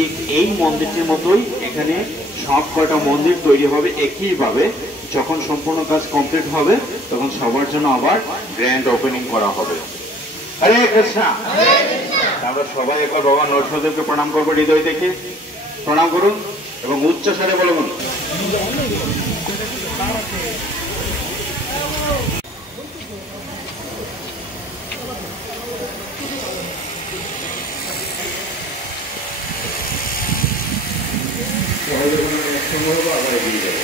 ঠিক এই মন্দিরটির মতোই এখানে সব কয়টা মন্দির তৈরি হবে একইভাবে। যখন সম্পূর্ণ কাজ কমপ্লিট হবে তখন সবার জন্য আবার গ্র্যান্ড ওপেনিং করা হবে। হরে কৃষ্ণ। আমরা সবাই একবার ভগবান নরসিংহদেবকে প্রণাম করবো হৃদয় থেকে। প্রণাম করুন এবং উচ্চ স্বরে বলুন। আবার এগিয়ে যাবে।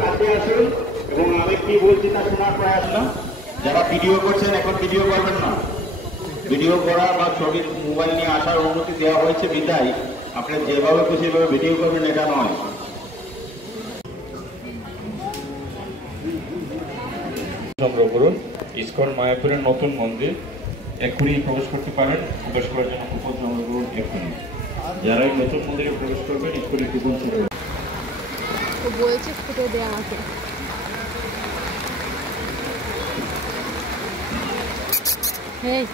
কাছে আসুন এবং আমি কি বলছি তা শোনার প্রয়াস না। যারা ভিডিও করছেন এখন ভিডিও করবেন না। ভিডিও করা বা ছবি মোবাইল নিয়ে আসার অনুমতি দেওয়া হয়েছে বিদায় আপনি যেভাবে খুশি সেভাবে ভিডিও করবেন এটা নয়। সংগ্রহ করুন। ইসকন মায়াপুরের নতুন মন্দির, এক্ষুনি প্রবেশ করতে পারেন। প্রবেশ করার জন্য কুপন সংগ্রহ করুন এক্ষুনি। যারা এই নতুন মন্দিরে প্রবেশ করবেন এক্ষুনি কুপন সংগ্রহ বলছে ফুটে দেয় আমাকে। হ্যাঁ